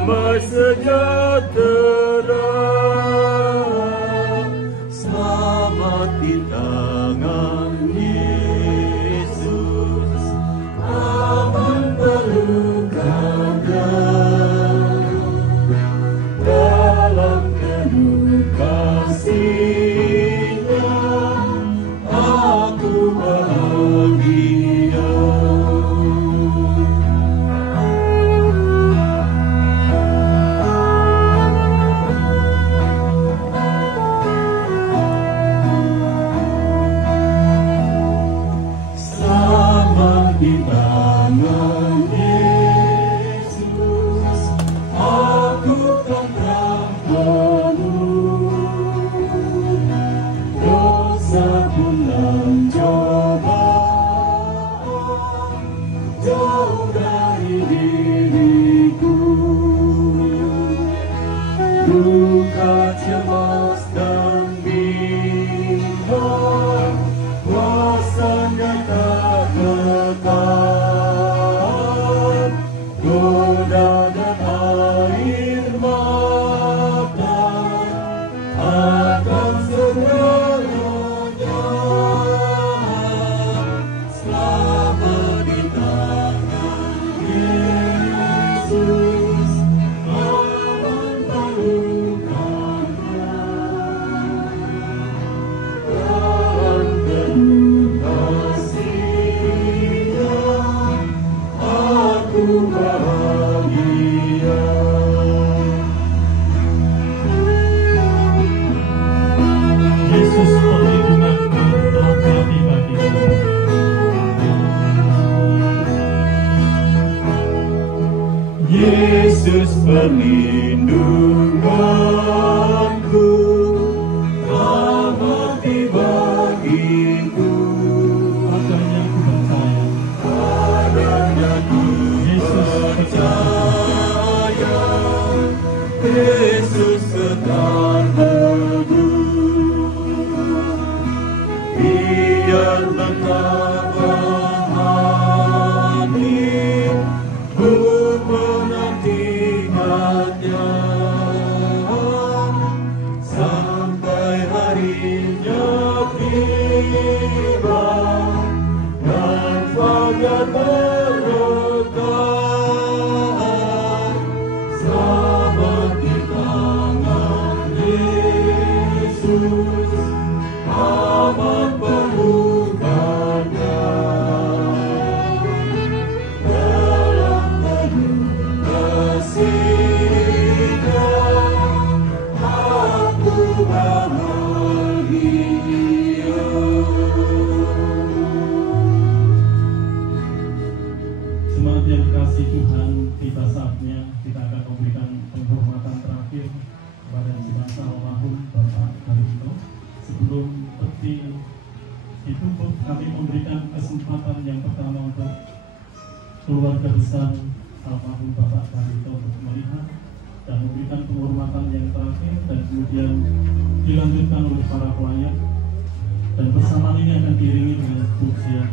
damai sejahtera. Selamat di tangan Yesus, aman peluknya. Dalam penuh kasih-Nya, aku bahagia. Selamat di tangan Yesus, aku tenang penuh. Dosa pun cobaan jauh dari diriku. Duka, cemas, dan bimbang, kuasanya tak kekal. Goda dan air mata akan segalanya. Selamat di tangan Yesus, aman peluknya. Dalam penuh kasih-Nya, aku bahagia. Yesus perlindunganku telah mati bagiku. Yesus perlindunganku telah mati bagiku. Padanya ku percaya. Padanya ku percaya. Yesus kekal teguh. Biarlah tabah hati ku menantikannya sampai harinya tiba dan fajar berrekah. Selamat di tangan Yesus, aman peluknya. Dalam penuh kasih-Nya, aku bahagia. Jemaat yang dikasihi Tuhan, tiba saatnya kita akan memberikan penghormatan terakhir kepada jenazah almarhum Bapak Barito. Sebelum peti ditutup, kami memberikan kesempatan yang pertama untuk keluarga besar almarhum Bapak Barito untuk melihat dan memberikan penghormatan yang terakhir, dan kemudian dilanjutkan oleh para pelayan, dan bersamaan ini akan diiringi dengan pujian